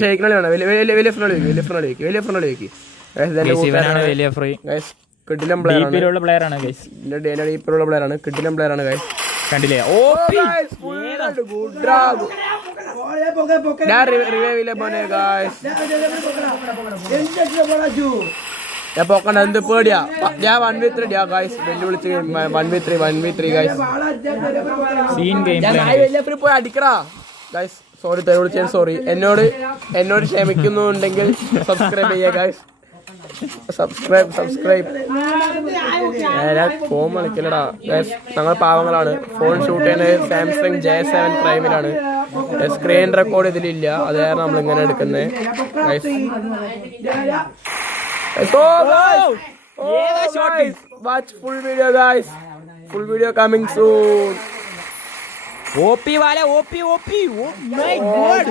ഷെയ്ക്കിനാളി വേണം. വലിയ ഫ്രണ്ട് വെക്ക്. കിടിലം പ്ലെയറാണ്. കിടിലം പ്ലെയറാണ് ഗൈസ്. കണ്ടില്ലേ? ഞാൻ പോക്കണ്ട എന്ത് പേടിയാ. ഞാൻ 1v3 ഗൈസ്. വെല്ലുവിളിച്ച് 1v3 ഗൈസ്. പോയി അടിക്കടാ ഗൈസ്. സോറി. എന്നോട് ക്ഷമിക്കുന്നുണ്ടെങ്കിൽ സബ്സ്ക്രൈബ് ചെയ്യാ ഗൈസ്. സബ്സ്ക്രൈബ്. ഫോൺ കളിക്കലടാ ഗൈസ്. ഞങ്ങൾ പാവങ്ങളാണ്. ഫോൺ ഷൂട്ട് ചെയ്യുന്നത് സാംസങ് J7 പ്രൈമിലാണ്. സ്ക്രീൻ റെക്കോർഡ് ഇതിലില്ല. അത് കാരണം നമ്മൾ ഇങ്ങനെ എടുക്കുന്നത് guys. Watch full video guys. Full video coming soon. OP. Oh my god.